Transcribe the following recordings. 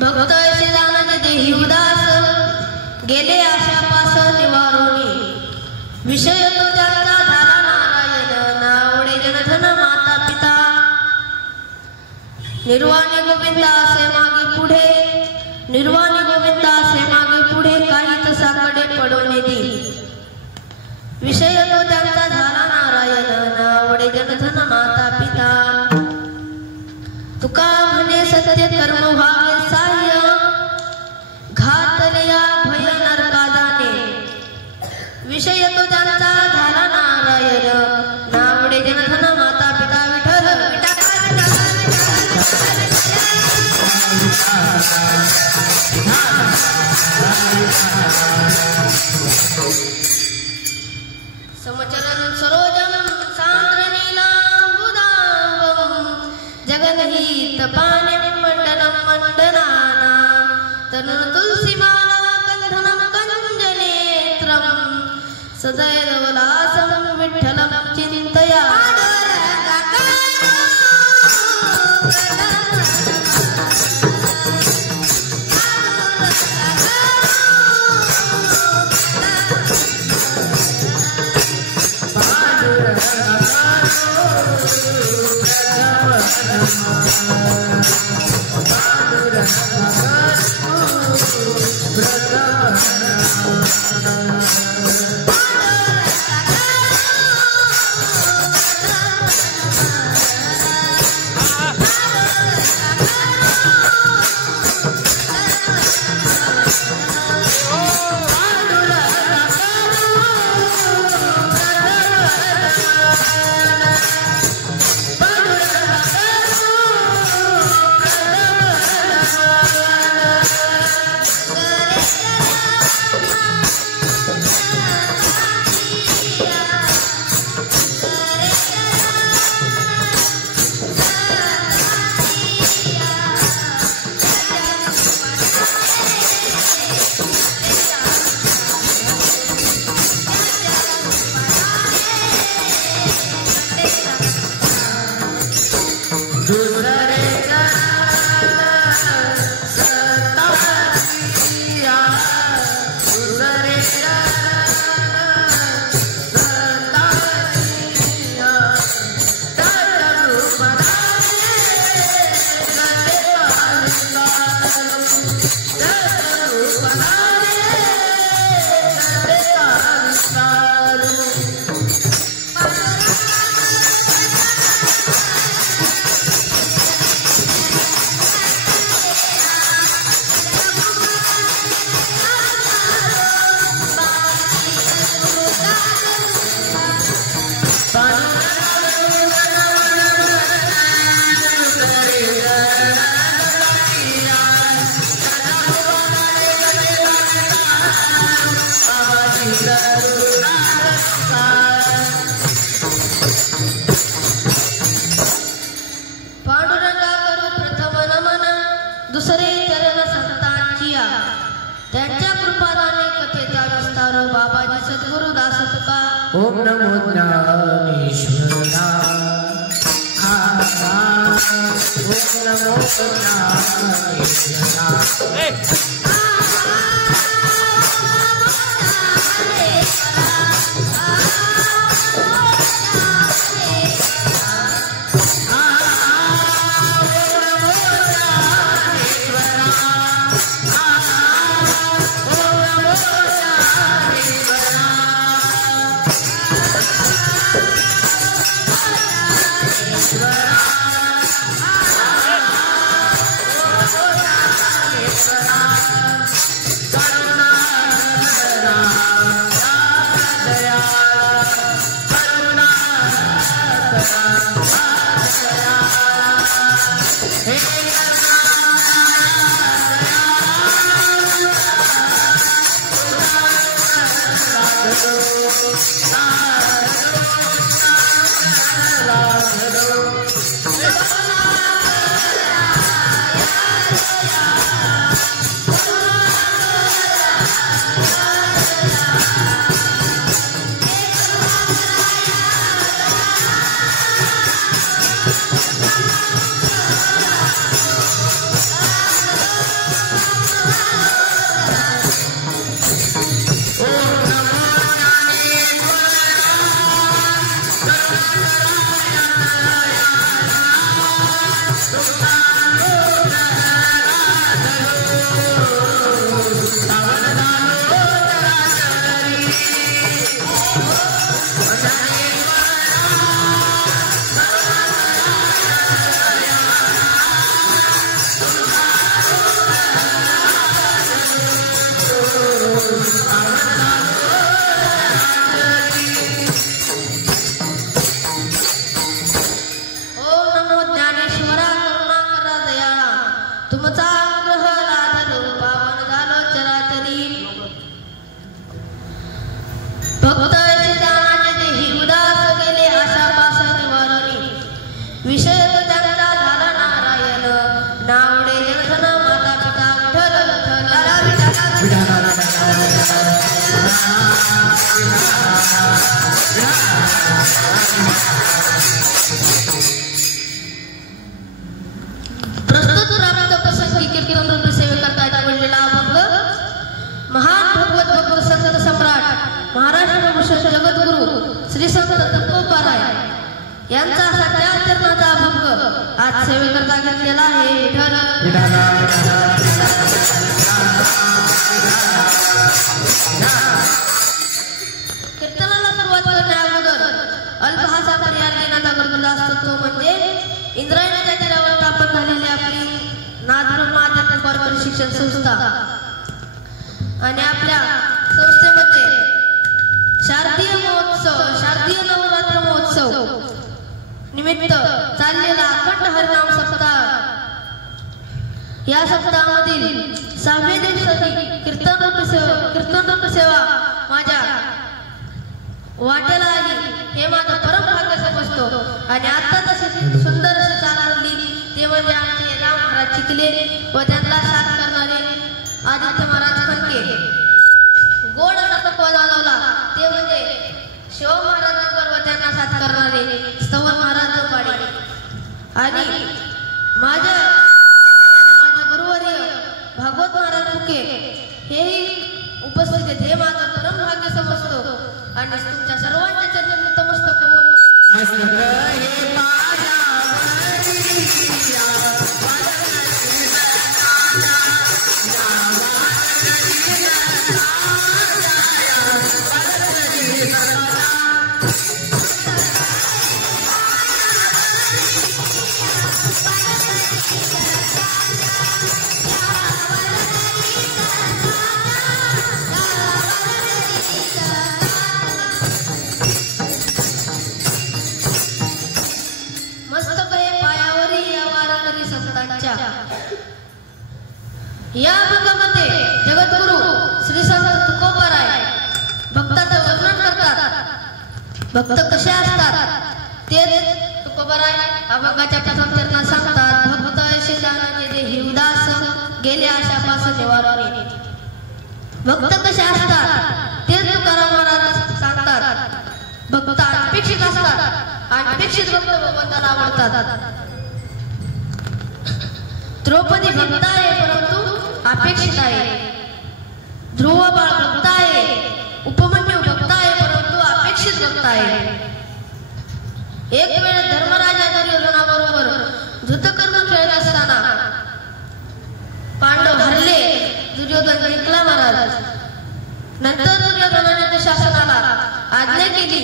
भक्त ऐसे जाणाचे देही उदास गेले आशापास निवारोणी विषय तो त्यांचा झाला नारायण नावडे जनधन माता पिता निर्वाणी गोविंदा असे मागे पुढे निर्वाणी गोविंदा असे मागे पुढे काहीच साकडे पडवणे दी विषय तो त्यांचा झाला नारायण नावडे जनधन माता पिता तुका म्हणे सत्य कर्म व्हावे साह्य घातलया भय नरका जाणे विषय तो त्यांचा झाला नारायण नावडे जनधन माता पिता विठ्ठल समचरण सरोजम सांद्र नीलांबुदांबम जगन्हीत पाण्यं मंडनं मंडनाना तरुण तुलसीमाला कंधनं कंजनेत्रं सदैवलासं विठ्ठलं चिंतया ओम नमो ज्ञानेश्वराय ओम नमो ज्ञानेश्वराय Swara यांचा सत्याचरणाचा भंग आज सेवेकरता घेतलेला आहे. कीर्तनाला सुरुवात करण्या अगोदर अल्पहासा पर्याय देण्याचा गरजेचा असतो तो म्हणजे इंद्रायणीच्या तीरावर स्थापन झालेली आपली नाथब्रह्मा आध्यात्मिक परंपरा शिक्षण संस्था आणि आपल्या संस्थेमध्ये शारदीय नवरात्र महोत्सव निमित्त चाललेला अखंड हरिनाम सप्ताह. या सप्ताहामधील 6व्या दिवशी कीर्तन रूप सेवा माझ्या वाटेला आली हे माझं परम भाग्य समजतो. आणि आता तशी सुंदर अशी चालवली ते म्हणजे आमचे राम महाराज चिखले व त्यांना साथ करणारे आदित्य महाराज खणके. गोड असा तक्वा जाणवला ते म्हणजे शिव महाराजांवर व त्यांना साथ करणारे स्तवन महाराज जोपाडे. आणि माझे गुरुवर्य भागवत महाराज फुके हेही उपस्थित आहेत हे माझं परम भाग्य समजतो. आणि तुमच्या सर्वांच्या चरणी नतमस्तक होऊन या अभंगामध्ये जगद्गुरु श्री संत तुकोबाराय भक्ताचं वर्णन करतात. भक्त कसे असतात ते तुकोबाराय अभंगाच्या प्रथम चरणात सांगतात. भक्त असे जाणाचे देही उदास गेले आशापासून निवारणे. भक्त कसे असतात ते तुकाराम महाराज सांगतात. भक्त अनपेक्षित असतात. अनपेक्षित भक्त भगवंताला आवडतात. द्रौपदी भक्त आहे परंतु अपेक्षित आहे. ध्रुव बाळ भक्त आहे. उपमन्यू भक्त आहे परंतु अपेक्षित भक्त आहे. एक वेळ धर्मराजा दुर्योधनाबरोबर धृतकर्ण खेळत असताना पांडव हरले. दुर्योधन जिंकला महाराज. नंतर दुर्योधनाने दुःशासनाला आज्ञा केली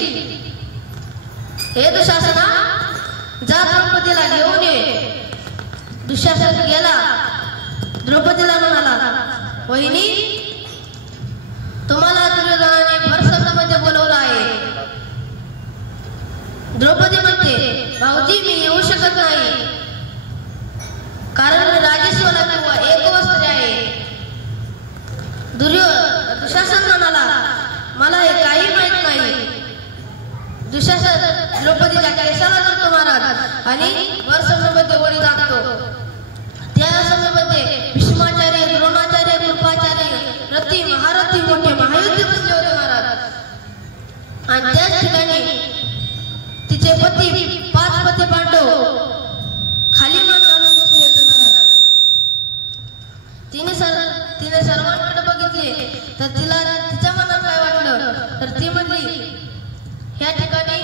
हे दुःशासना जा द्रौपदीला घेऊन ये. दुःशासन गेला. द्रौपदीला म्हणाला वहिनी तुम्हाला दुर्योधनाने भरसभेमध्ये बोलवलं आहे. द्रौपदी म्हणते भाऊजी मी येऊ शकत नाही कारण मी राजेश्वरा किंवा एकवस्त्री आहे. दुःशासन म्हणाला मला हे काही माहित नाही. दुःशासन द्रौपदीच्या केसाला धरतो महाराज आणि भरसभेमध्ये वडी टाकतो. त्या सभेमध्ये भीष्माचार्य द्रोणाचार्य कृपाचार्य रती महारथी मोठे महायुद्ध बसले होते महाराज. आणि त्याच ठिकाणी तिचे पती 5 पती पांडव खाली मान घालून बसले होते महाराज. तिने सर्वांकडे बघितले तर तिच्या मनात काय वाटलं तर ती म्हणली ह्या ठिकाणी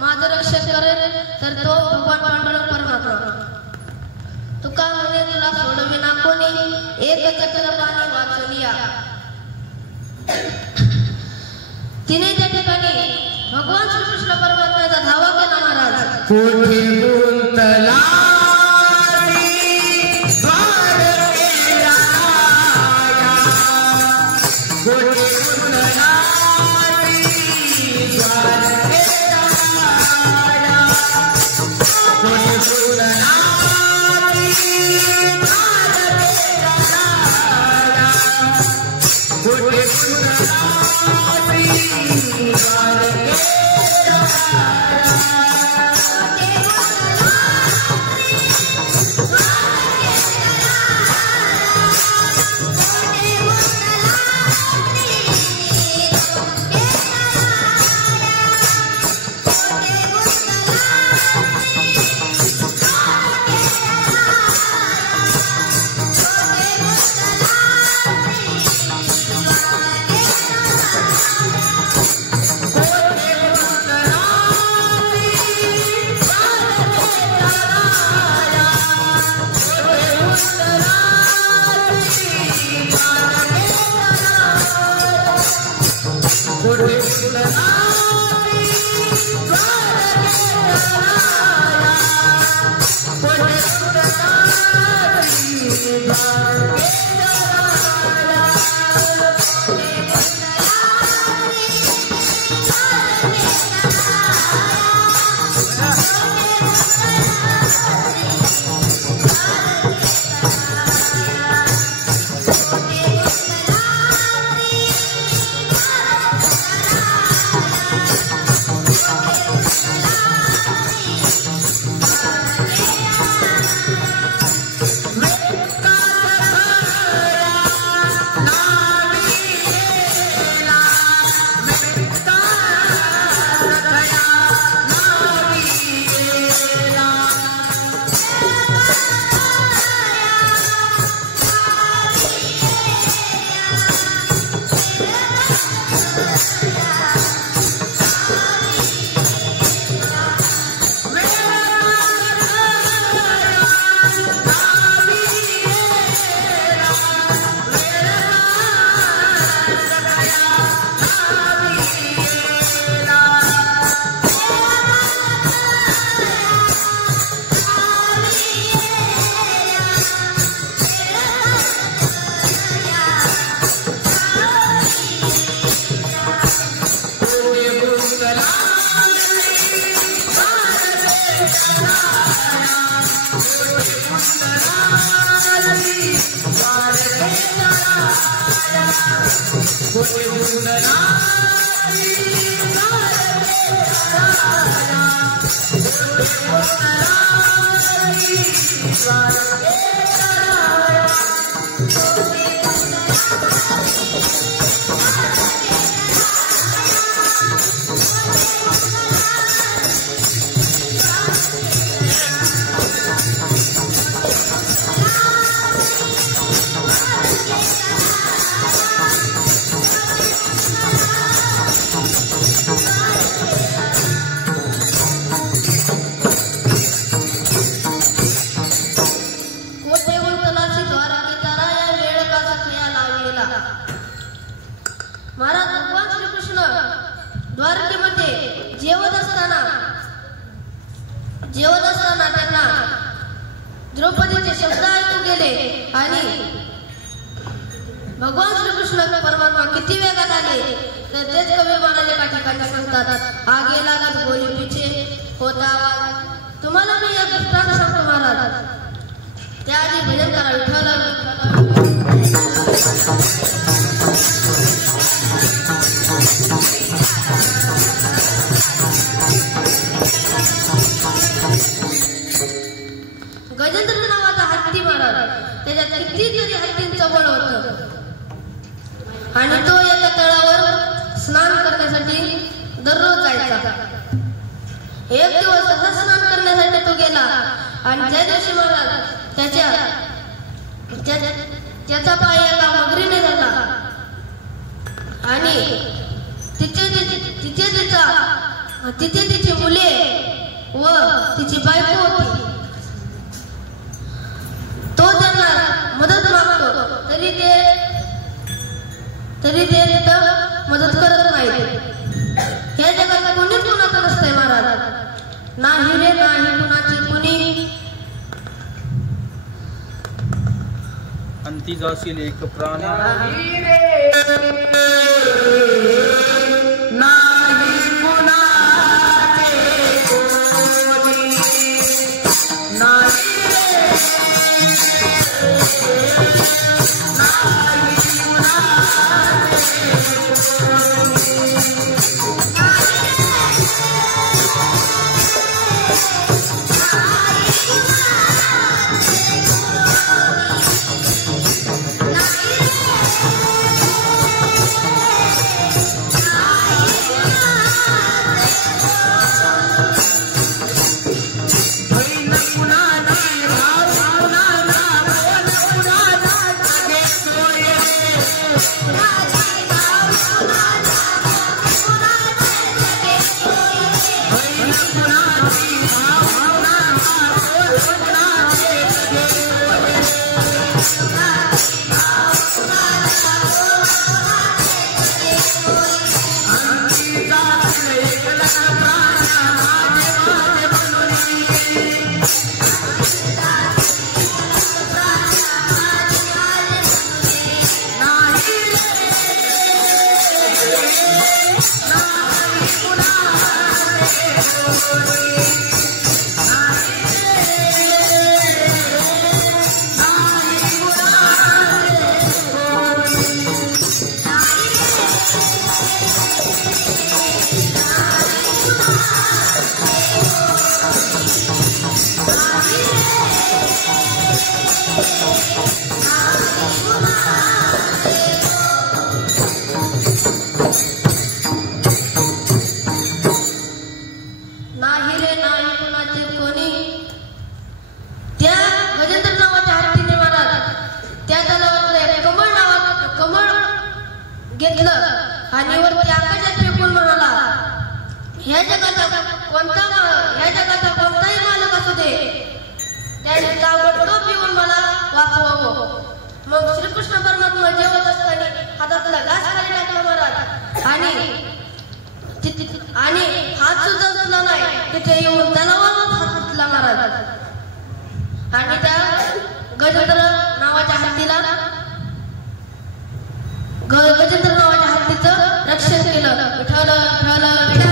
माझं रक्षण करेल तर तो भगवान पांडुरंग परमात्मा. तुका म्हणे तुला सोडविना कोणी एक चक्र पाणी वाचूनिया. तिने त्या ठिकाणी भगवान श्रीकृष्ण परमात्म्याचा धावा केला महाराज. महाराज भगवान श्रीकृष्ण द्वारकेमध्ये जेवत असताना त्यांना द्रौपदीचे शब्द ऐकू गेले आणि भगवान श्रीकृष्ण परमात्मा किती वेगात आले तर तेच कवी म्हणाले का ठिकाणी सांगतात आगे लागत गोली पिछे होता आवाज। तुम्हाला मी एक दृष्टांत सांगतो महाराज, त्याआधी भजन करा विठ्ठल। गजेंद्र नावाचा हत्ती महाराज, त्याच्यात कितीतरी हत्तींचं बळ होतं आणि तो एका तळावर स्नान करण्यासाठी दररोज जायचा। एक दिवस स्नान करण्यासाठी तो गेला आणि त्या दिवशी महाराज त्याचा पाय एका मगरीने झाला आणि तिथे तिची मुले व तिची बायको होती। तो त्यांना मदत मागतो तरी ते मदत करत नाही। हे जगात कोणीच कुणाचं नसतंय महाराज, नाही रे नाही कुणाची कुणी। अंती जाशील एक प्राणी घेतलं आणि वरती आकाशात फेकून म्हणाला, या जगाचा कोणताही मालक असू दे, त्याने ताबडतोब येऊन मला वाचवावं. मग श्रीकृष्ण परमात्मा जेवत असताना हातातला घास खाली टाकला महाराज आणि हात सुद्धा उचलला नाही. तिथे येऊन तलावावर हात उचलला महाराज आणि त्या गजेंद्र नावाच्या हत्तीचं रक्षण केलं. विठ्ठल विठ्ठल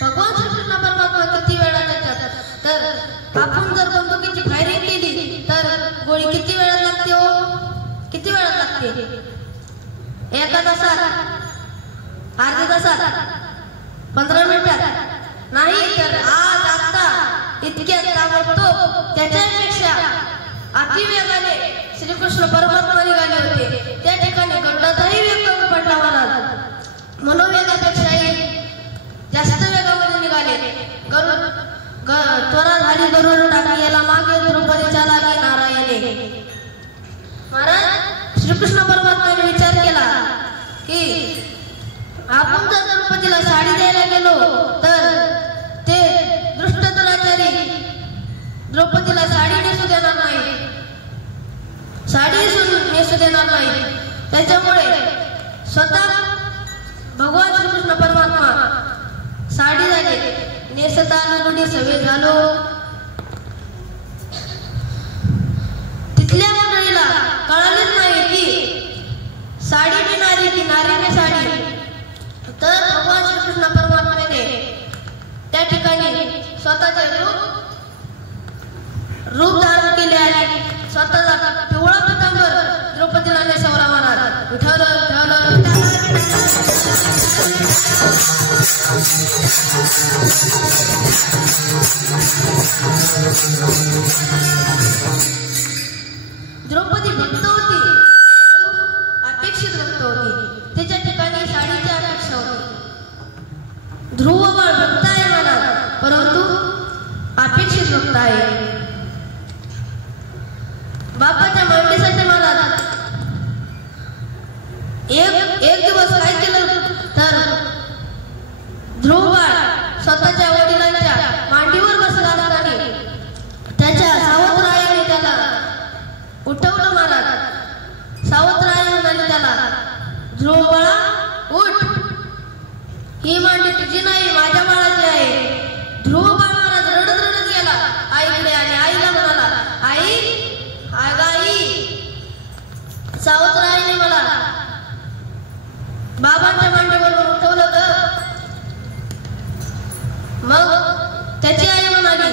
भगवान श्रीकृष्ण परमात्मा किती वेळा देतात. तर आपण जर बंदुकीची फायरिंग केली तर गोळी किती वेळात लागते हो? किती वेळात लागते? एका तासात, अर्ध्या तासात, 15 मिनिटात नाही. तर आज आता इतक्या ताबडतोब त्याच्यापेक्षा अतिवेगाने श्रीकृष्ण परमात्मा निघाले होते. त्या ठिकाणी गरुडाचाही वेग कमी पडला महाराज. मनोवेगापेक्षाही जास्त वेगामध्ये निघाले. त्वरा झाली गरुड टाकी याला मागे द्रौपदीच्या लागे नारायणे. महाराज श्रीकृष्ण परमात्म्याने विचार केला की आपण जर द्रौपदीला साडी द्यायला गेलो तर ते दुष्ट दुराचारी द्रौपदीला साडी नेसू देणार नाही, नेसू देणार नाही. त्याच्यामुळे स्वतः भगवान श्रीकृष्ण परमात्मा साडी झाले, नेसता नगुडी सवे झालो. तिथल्या मंडळीला कळालेच नाही की साडी में नारी की नारी में साडी. तर भगवान श्रीकृष्ण परमात्म्याने त्या ठिकाणी स्वतःचे रूप धारण केले आणि स्वतःचा पिवळा पितांबर द्रौपदीला नेसवला महाराज. विठ्ठल द्रौपदी भक्त होती, अपेक्षित भक्त होती. त्याच्या ठिकाणी साडीची अपेक्षा होती. ध्रुवबाळ भक्त आहे मला, परंतु अपेक्षित भक्त आहे. बापाच्या मांडीसाठी मला एक दिवस काय केलं तर ध्रुवबाळ स्वतःच्या वडिलांच्या मांडीवर बसला असताना त्याच्या सावत्रायाने त्याला उठवलं महाराज. सावत्राया म्हणाले त्याला, ध्रुवबाळा उठ, ही मांडी तुझी नाही माझ्या बाळाची आहे. ध्रुवबाळ महाराज रडत रडत गेला आईकडे आणि आईला म्हणाला, आई सावत्रायाने मला बाबांच्या मांडीवर उठवलं ग. मग त्याची आई म्हणाली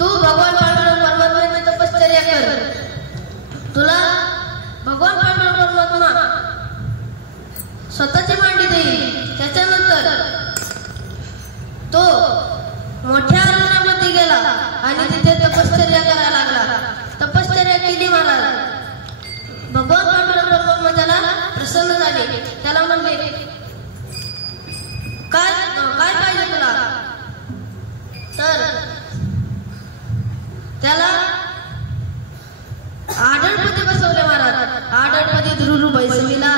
तू भगवान पांडुरंग परमात्म्याची तपश्चर्या कर, तुला भगवान पांडुरंग परमात्मा स्वतःची मांडी देईल. त्याच्यानंतर तो मोठ्या अरण्यामध्ये गेला आणि तिथे तपश्चर्या करायला लागला. तपश्चर्या केली महाराज. भगवान पांडुरंग परमात्मा त्याला प्रसन्न झाले. त्याला म्हणले, काय पाहिजे तुला? तर त्याला आढळपती बसवले महाराज. आढळपती ध्रुरू बैसविला,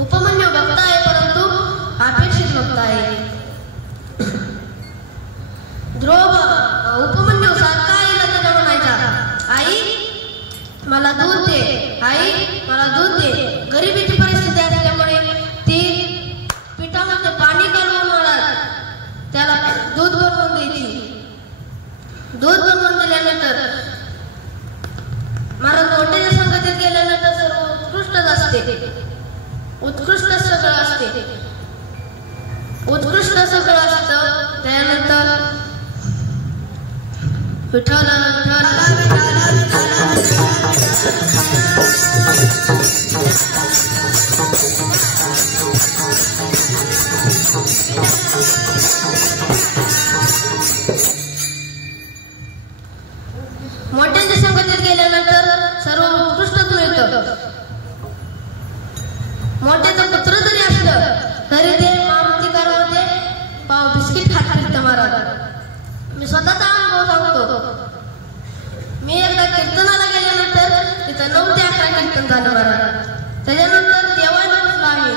उपमन्यू भक्त आहे परंतु अपेक्षित भक्त आहे. ध्रुव उपमन्यू सारखा आईला त्याला म्हणायचा, आई मला दूध दे, आई मला दूध दे. गरिबीची परिस्थिती असल्यामुळे ती पिठामध्ये पाणी घालून मला त्याला दूध बनवून द्यायची. दूध बनवून दिल्यानंतर महाराज मोठ्याच्या संगतीत गेल्यानंतर सर्व उत्कृष्टच असते, उत्कृष्ट सगळं असते, उत्कृष्ट सगळं असतं. त्यानंतर विठ्ठल मोठ्यांच्या संगतीत गेल्यानंतर सर्व उत्कृष्टच मिळतं. मोठ्याचं पुत्र जरी असलं तरी ते मारुतीकारामध्ये पाव बिस्किट खात महाराज. मी स्वतःचा अनुभव सांगतो. मी एकदा कीर्तनाला गेल्यानंतर तिथं 9 ते 11 कीर्तन झालं महाराज. त्याच्यानंतर जेवायला बसलो आम्ही.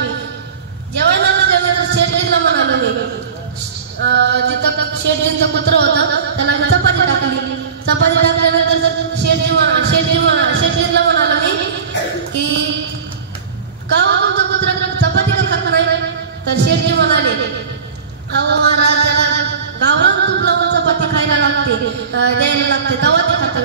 जेवायला बसल्यानंतर शेठजींना म्हणालो मी, जिथं शेठजींचं पुत्र होता त्याला मी चपाती टाकली. चपाती टाकल्यानंतर शेठजींना म्हणालो मी की का तुमचं पुत्र चपाती का खात नाही? तर शेठजी म्हणाले, अहो महाराज त्याला गावरान तूप लावून चपाती खायला लागते, द्यायला लागते, तेव्हा ते खातं.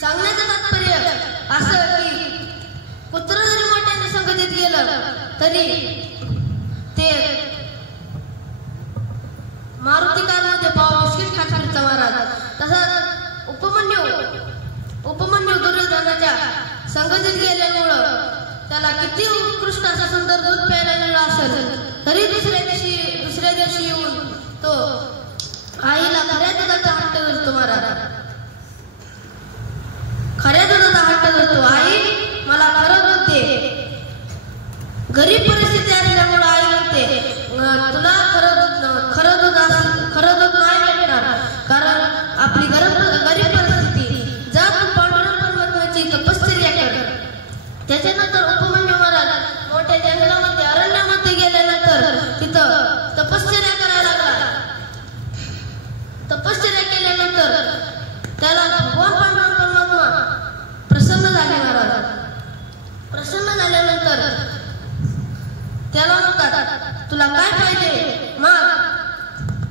सांगण्याचं तात्पर्य असं की पुत्र जरी मोठ्यांच्या संगतीत गेलं तरी ते मारुतीकारमध्ये पाव बिस्किट खात फिरतं महाराज. तसंच उपमन्यू दुर्योधनाच्या संगतीत गेल्यामुळं त्याला किती उत्कृष्ट असं सुंदर दूध प्यायला मिळालं असेल तरी दुसऱ्या दिवशी येऊन तो आईला खऱ्या दुधाचा हट्ट धरतो महाराज. खऱ्या दुधाचा हट्ट धरतो, आई मला खरं दूध दे. गरीब परिस्थिती असल्यामुळे आई म्हणते तुला खरं दूध नाही भेटणार, कारण आपली गरीब परिस्थिती. जा तू पांडुरंग परमात्म्याची तपश्चर्या कर. त्याच्यानंतर उपमन्यू महाराज मोठ्या जंगलामध्ये अरण्यामध्ये गेल्यानंतर तिथं तपश्चर्या करायला लागला. तपश्चर्या केल्यानंतर त्याला भगवान पांडुरंग परमात्मा प्रसन्न झाले महाराज. प्रसन्न झाल्यानंतर त्याला म्हणतात तुला काय पाहिजे माग.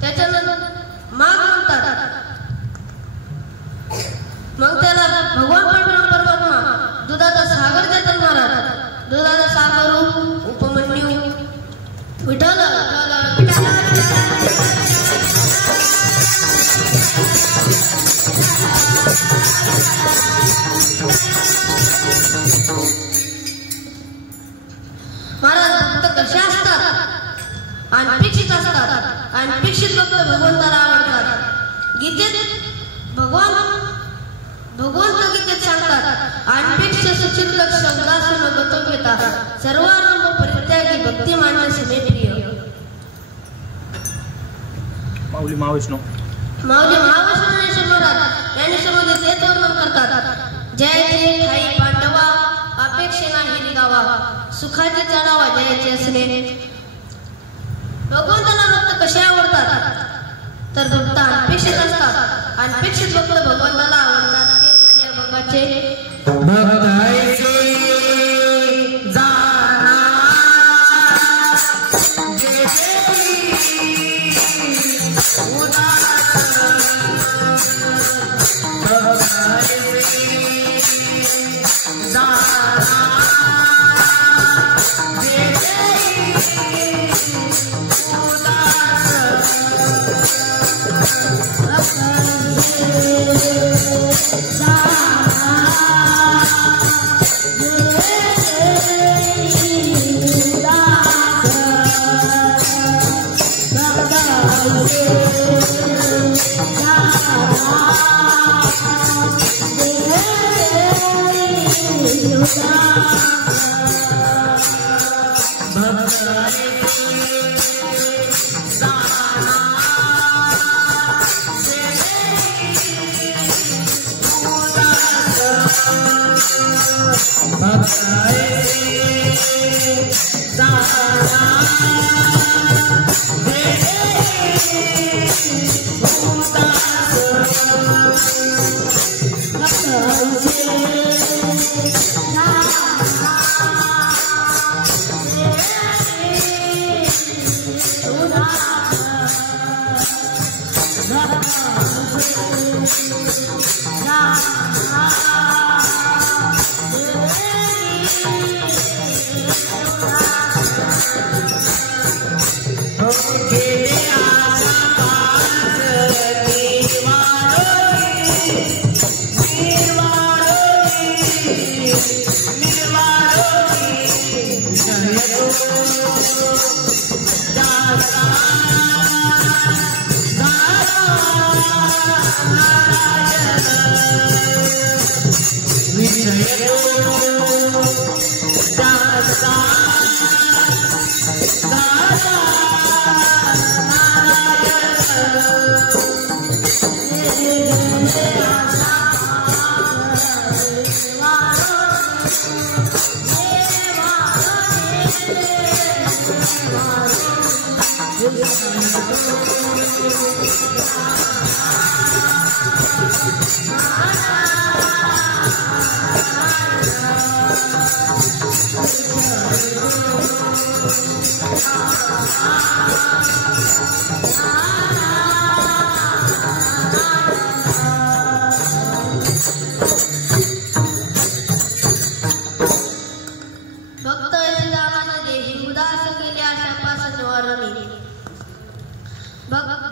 त्याच्यानंतर माग म्हणतात. मग त्याला भगवान पांडुरंग परमात्मा दुधाचा सागर देतात महाराज. दुधाचा सागर उपमन्यू विठ्ठल महाराज. भक्त कशा असतात? अनपेक्षित असतात. अनपेक्षित भक्त भगवंताला आवडतात. गीतेत भगवान भगवंत गीतेत सांगतात अनपेक्ष सुचिर्लक्ष उदासीन गतोपेता सर्वारंभ परित्यागी भक्ती मानस मे प्रिय. माऊली महाविष्णू महाराज यांनी समोर तेच वर्णन करतात. जयाचे ठाई पांडवा अपेक्षेना ही निघावा सुखाची चढावा जयाचे असणे. भगवंताला भक्त कसे आवडतात तर भक्त अनपेक्षित असतात. अनपेक्षित भक्त भगवंताला आवडतात. ते झाले भक्ताचे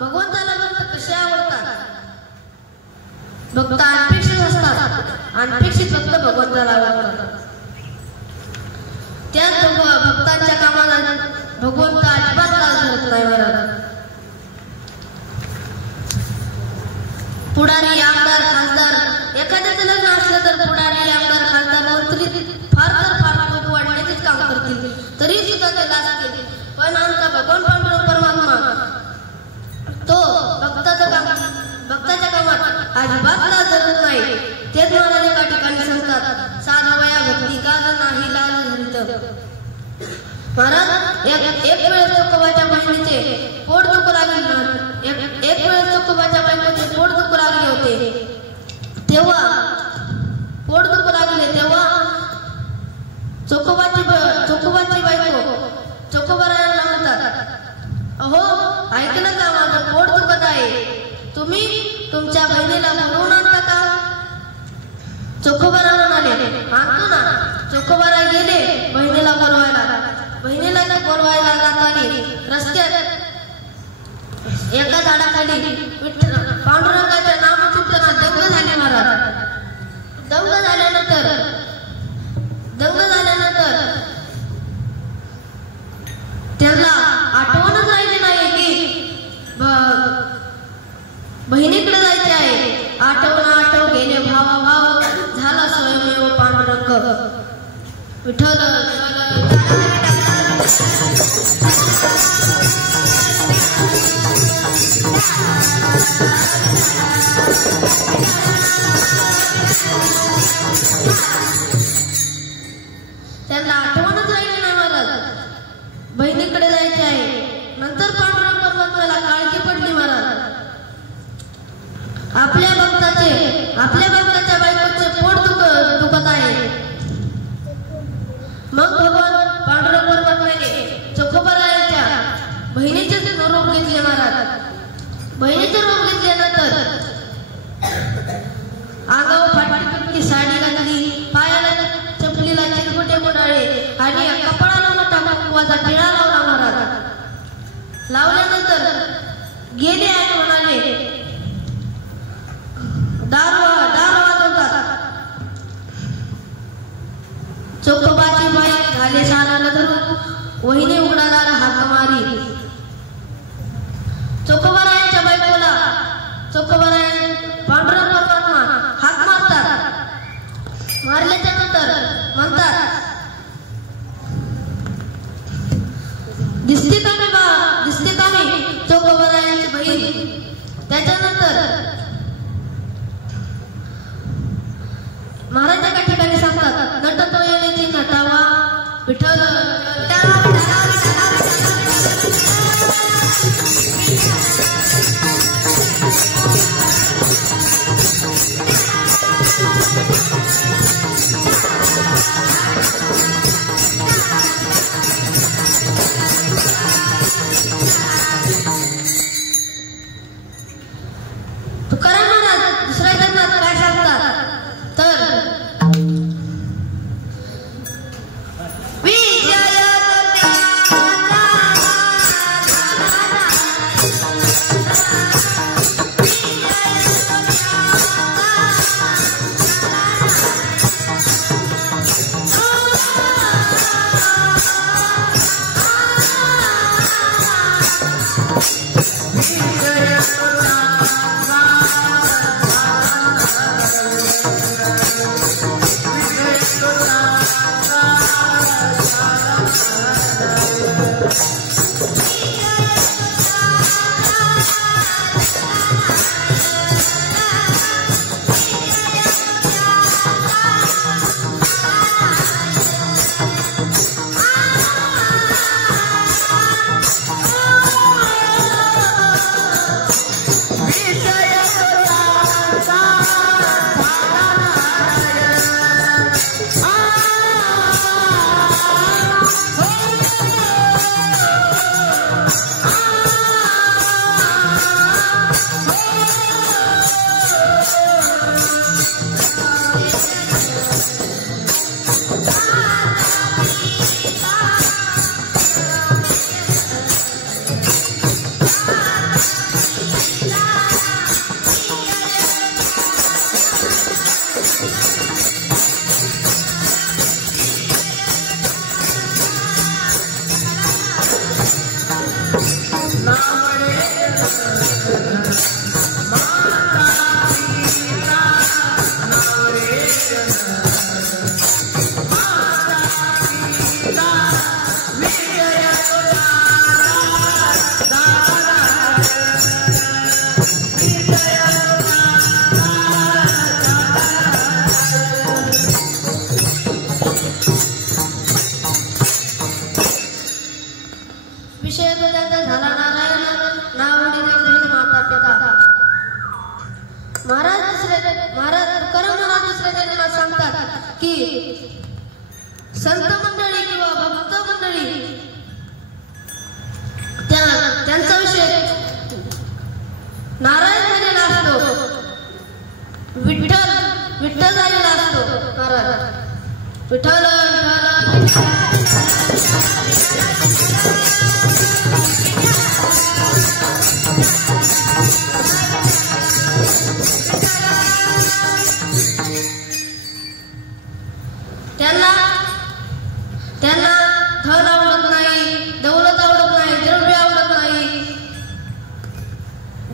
भगवंताला भक्त कसे आवडतात. भक्त अनपेक्षित असतात. अनपेक्षित भक्त भगवंताला आवडतात. त्याच भक्तांच्या कामाला भगवंत अजिबात त्रास देत नाही. महाराज पुढारी आमदार खासदार एखाद्याचं लग्न असलं तर पुढारी आमदार खासदार मंत्री फार तर फार लोक वाढण्याचेच काम करतील तरी सुद्धा ते लाजतील. पण आमचा भगवान पांडुरंग परमात्मा तो भक्ताच्या कामात अजिबात लाज धरत नाही. तेच महाराज एका ठिकाणी सांगतात साधवया भक्ती का नाही लाज धरित. महाराज एक वेळेस चोखोबाच्या बहिणीचे पोट दुखू लागले. एक वेळेस चोखोबाच्या बहिणीचे पोट दुखू लागले होते. तेव्हा पोट दुखू लागले तेव्हा चोखोबाची बायको चोखोबारायांना म्हणतात अहो ऐकलं का माझं पोट दुखत आहे. तुम्ही तुमच्या बहिणीला बोलवून आणता का. चोखोबारा म्हणाले आणतो ना. चोखोबारा गेले बहिणीला बोलवायला. बहिणीला बोलवायला जाताना रस्त्यात एका झाडाखाली पांडुरंगाच्या नामचिंतनात दंग झाले. महाराज दंग झाल्यानंतर त्यांना आठवणच राहिली नाही की बहिणीकडे जायचे आहे. आठव गेले भावा विठ्ठल त्यांना आठवणच राहिली नाही महाराज. बहिणीकडे जायचे आहे. नंतर पांडुरंग परमात्म्याला काळजी पडली महाराज. आपल्या भक्ताच्या बायकोचे पोट दुखत आहे. मग भगवान पांडुरंग परमात्म्याने चोखोबारायांच्या बहिणीचे रोग घेतले महाराज. बहिणीचे रोग घेतल्यानंतर अंगावर फाटकी साडी घातली, पायाला चपलीला चिरकुटे गुंडाळे आणि कपाळाला मोठा कुंकवाचा टिळा लावला महाराज. लावल्यानंतर गेले आणि म्हणाले दार वाजवतात. चोखोबाची बाई झाले साराला धरून वहिनी उघडाला हाक मारी. चोखोबारायांच्या बायकोला चोखोबारायण पांडुरंग परमात्मा हाक मारतात. मारल्याच्या नंतर म्हणतात दिसते का मी चोखोबारायांची बहीण. त्याच्यानंतर महाराज एका ठिकाणी सांगतात नटतो येण्याची नटावा विठ्ठल तुकाराम महाराज दुसऱ्या जन्मात काय सांगतात तर विषय त्यांचा झाला नारायण नावडीने बहीण माता पिता. महाराज तुकाराम महाराज दुसऱ्या जन्मात सांगतात की संत मंडळी किंवा भक्त मंडळी त्यांचा विषय नारायण झालेला असतो, विठ्ठल झालेला असतो. महाराज विठ्ठल त्यांना धन आवडत नाही, दौलत आवडत नाही, द्रव्य आवडत नाही.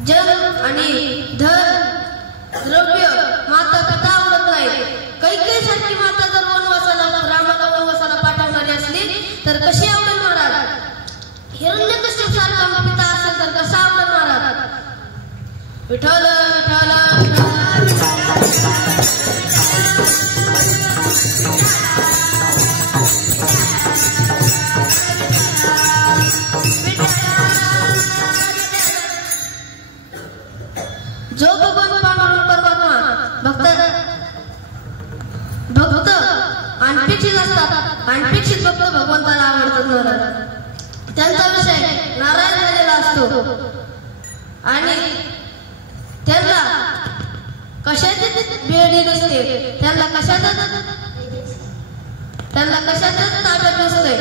जन आणि धन द्रव्य माता पिता आवडत नाही. कैकेयी सारखी माता जर वनवासाला रामाला वनवासाला तर कशी आवडेल महाराज? हिरण्यकश्यप सारखा पिता असेल तर कसा आवडेल महाराज? विठ्ठल विठ्ठल जो भगवान पांडुरंग परमात्मा भक्त अनपेक्षित असतात. अनपेक्षित भक्त भगवंताला आवडतात महाराज. त्यांचा विषय नारायण झालेला असतो आणि त्यांना कशाचीच बेडी नसते. त्यांना कशातच ताकद नसते.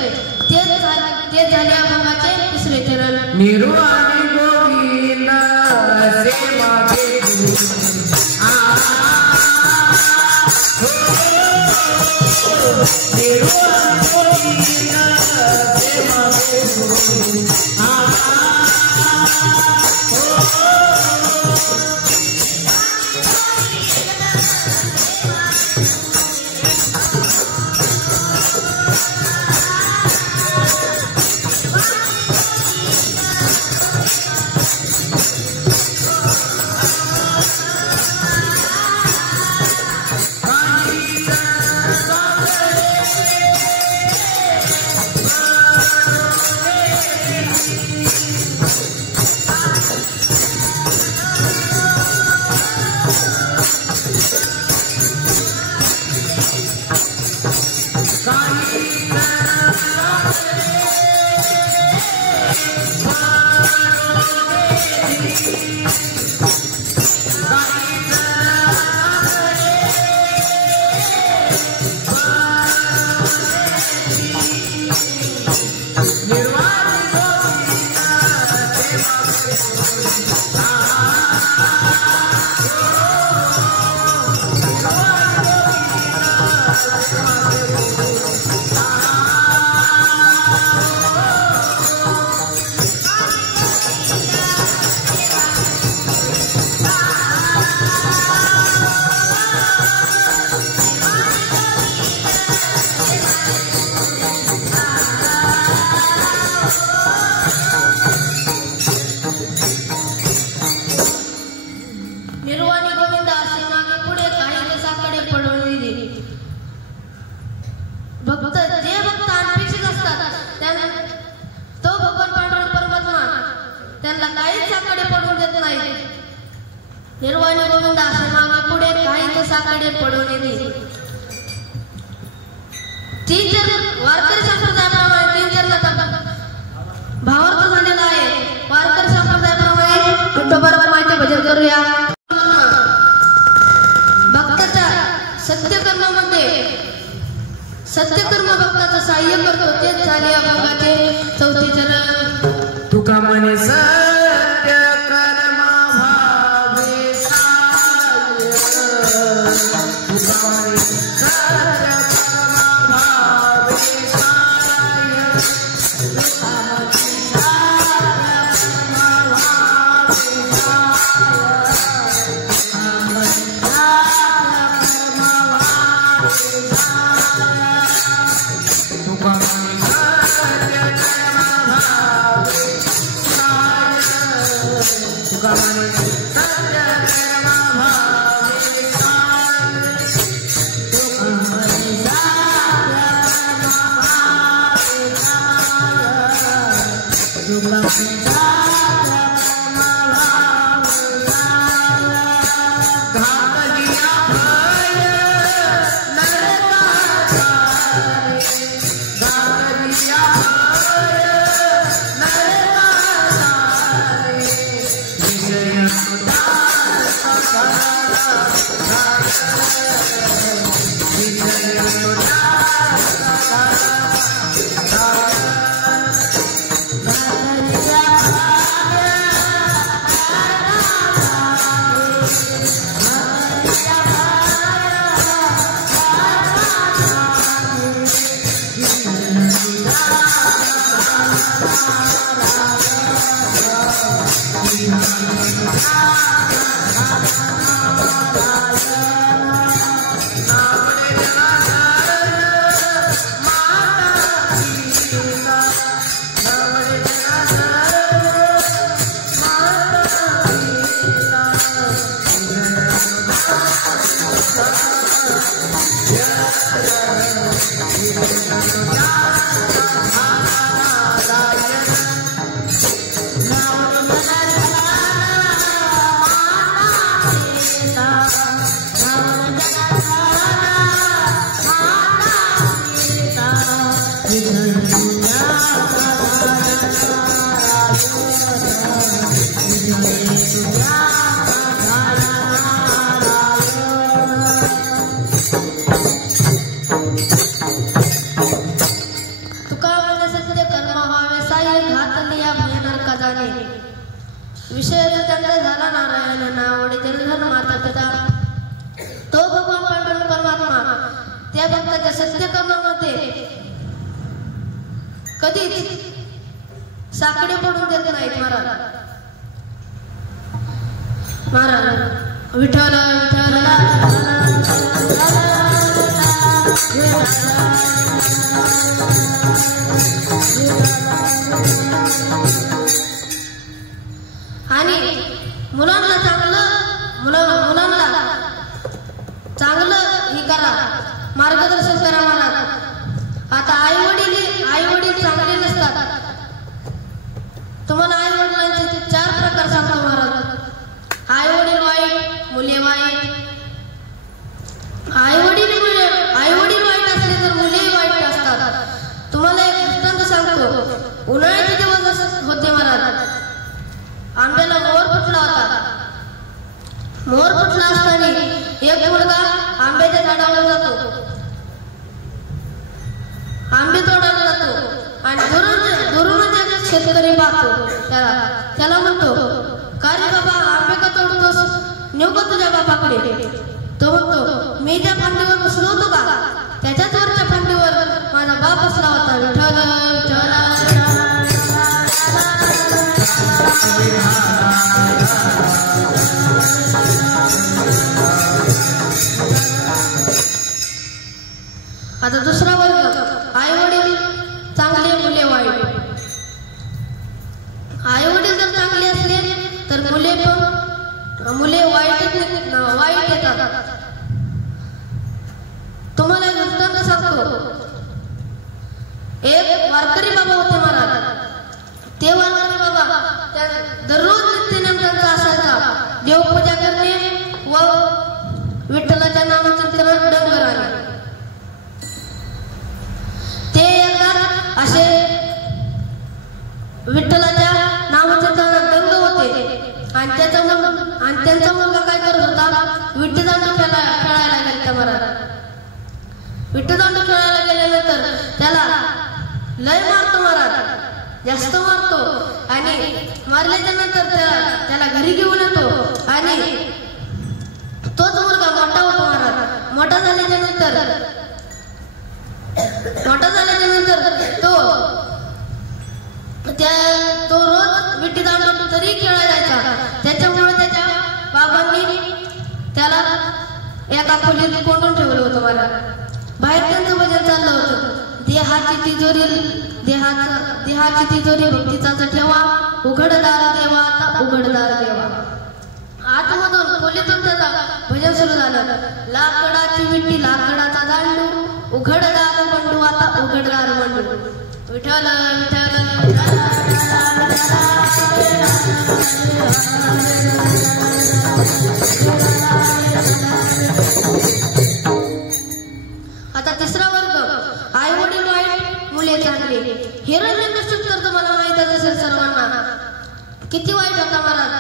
ते झाले अभंगाचे तिसरे चरण. निर्वाणी गोविंद से मागे निर्वाणी गोविंद से मागे निर्वाणी गोविंद असे मागे पुढे काही कसाकडे पडून येते. तीन चरण वारकरी संप्रदायाप्रमाणे तीन चरणाचा भावार्थ झालेला आहे. वारकरी संप्रदायाप्रमाणे विठोबाला माहिती भजन करूया. भक्ताच्या सत्यकर्म भक्ताचं सहाय्य करतो. तेच झाले अभंगाचे चौथे चरण. तुका म्हणे तुका म्हणजे सत्य कर्म व्हावे साई घातली या भयनरका जाणे विषय तो त्यांचा झाला नारायण नावडे जलधर माता पिता तो भगवान पांडुरंग परमात्मा त्या भक्ताच्या सत्य कर्मामध्ये कधीच साकडे पडून देत नाहीत महाराज विठ्ठल आणि मुलांना चांगलं हे करा मार्गदर्शन करा महाराज आता आई वडील चांगले नसतात तुम्हाला आई वडिलांचे 4 प्रकार सांगतो महाराज आई वडील वाईट मुले वाईट आई वडील वाईट असले तर मुले वाईट असतात तुम्हाला एक दृष्टांत सांगतो उन्हाळ्याचे दिवस होते महाराज आंब्याला मोर फुटला असताना एक मुलगा आंब्याच्या झाडावर जातो आंबे तोडायला जातो आणि दुरून शेतकरी पाहतो त्याला म्हणतो का रे बाबा आंबे का तोडतोस नेऊ का तुझ्या बापाकडे तो म्हणतो मी ज्या फांदीवर बसलो होतो का त्याच्याच वरच्या फांदीवर माझा बाप बसला होता विठ्ठल आता दुसरा वर्ग आई वडील चांगले मुले वाईट आई वडील जर चांगले असले तर मुले वाईट येतात तुम्हाला दृष्टांत सांगतो एक वारकरी बाबा होते महाराज ते वारकरी बाबा दररोज नित्यनेम त्यांचा असायचा देवपूजा करणे व विठ्ठलाच्या नामचिंतनात डंगर आले ते एकदा असे विठ्ठलाच्या नामचिंतनात दंग होते आणि त्यांचा मुलगा काय करत होता विठ्ठलदांडू खेळायला गेला महाराज विठ्ठलदांडू खेळायला गेल्यानंतर त्याला लय मारतो महाराज जास्त मारतो आणि मारल्याच्या नंतर त्याला घरी घेऊन येतो आणि तोच मुलगा मोठा होतो महाराज मोठा झाल्याच्या नंतर तो रोज विट्टी दांडू तरी खेळायला जायचा त्याच्यामुळे त्याच्या बाबांनी त्याला एका खोलीत कोंडून ठेवलं होतं मला बाहेर त्यांचं भजन चाललं होतं देहाची तिजोरी भक्तीचा ठेवा उघडदार देवा आता उघडदार देवा आतमधून खोलीतून त्याचा भजन सुरू झालं लाकडाची विट्टी लाकडाचा दांडू उघडदार बंडू आता उघडदार बंडू विठ्ठल आता तिसरा वर्ग आई वडील वाईट मुले चांगले हिरण्यकश्यप तर तुम्हाला माहित असेल सर्वांना किती वाईट होता महाराज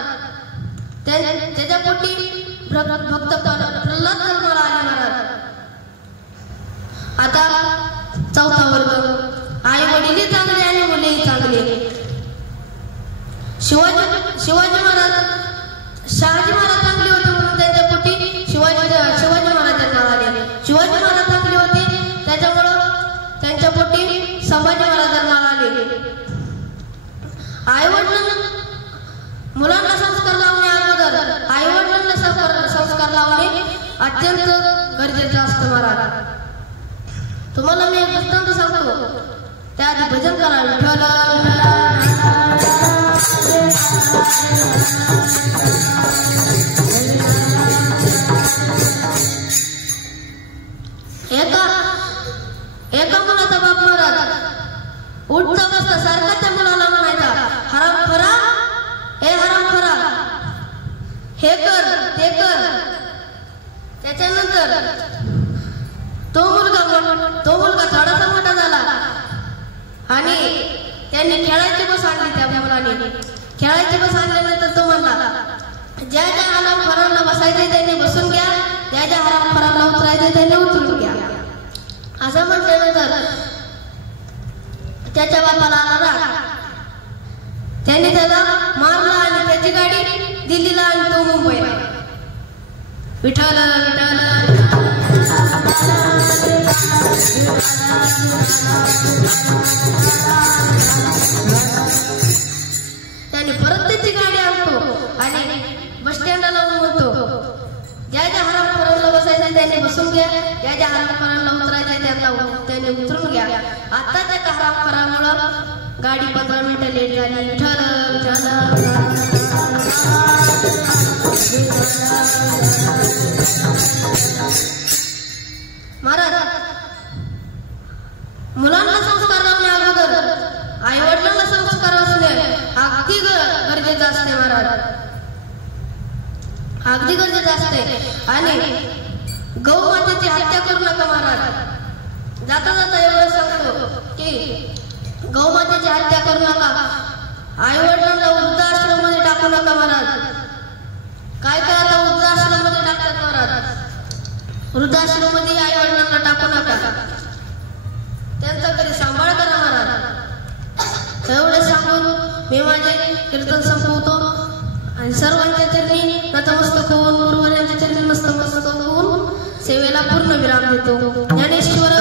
त्याच्या पोटी भक्त प्रल्हाद जन्माला आले महाराज आता चौथा वर्ग आई वडीलही चांगले आणि मुलेही चांगले शहाजी महाराज चांगले होते म्हणून त्यांच्या पोटी शिवाजी महाराज जन्माला आले शिवाजी महाराज चांगले होते त्याच्यामुळं त्यांच्या पोटी संभाजी महाराज जन्माला आले आई वडिलांना मुलांना संस्कार लावणे अगोदर आई वडिलांना संस्कार लावणे अत्यंत गरजेचं असतं महाराज तुम्हाला मी एक दृष्टांत सांगतो त्याआधी भजन करा विठ्ठल एका मुलाचा बाप महाराज उठता बसता सारखा त्या मुलाला म्हणायचा हरामखोरा हे हरामखोरा हे कर ते कर त्याच्यानंतर तो मुलगा थोडासा मोठा झाला आणि त्यांनी खेळायची बस आणली त्या मुलाने खेळायची बस आणल्यानंतर तो म्हणला ज्या ज्या हरामखोरांना बसायचे त्यांनी बसून घ्या, ज्या ज्या हरामखोरांना उतरायचे त्यांनी उतरून घ्या. असं म्हटल्यानंतर त्याच्या बापाला आला राग. त्यांनी त्याला मारला आणि त्याची गाडी दिल्लीला आणि तो मुंबईला. विठ्ठल विठ्ठल त्याने परत त्याची गाडी आणतो आणि बस स्टँडला लावून म्हणतो ज्या ज्या हरामखोरांना बसायचं त्यांनी बसून घ्या, ज्या ज्या हरामखोरांना उतरायचं त्यांनी उतरून घ्या. आताच्या का हरामखोरामुळं गाडी 15 मिनिटं लेट झाली. विठ्ठल महाराज मुलांना संस्कार लावण्या अगोदर आई वडिलांना संस्कार असणे अगदी गरजेचं असते महाराज, अगदी गरजेचं असते. आणि गौ मातेची हत्या करू नका महाराज. जाता जाता एवढं सांगतो की गौ मातेची हत्या करू नका. आई वडिलांना वृद्धाश्रम मध्ये टाकू नका महाराज. काय काय आता वृद्धाश्रम मध्ये टाकतात महाराज. वृद्धाश्रम मध्ये आई वडिलांना टाकू नका, त्यांचा घरी सांभाळ करा महाराज. एवढे सांगून मी माझे कीर्तन संपवतो आणि सर्वांच्या चरणी नतमस्तक होऊन गुरुवर्यांच्या चरणी नतमस्तक होऊन सेवेला पूर्ण विराम देतो. ज्ञानेश्वर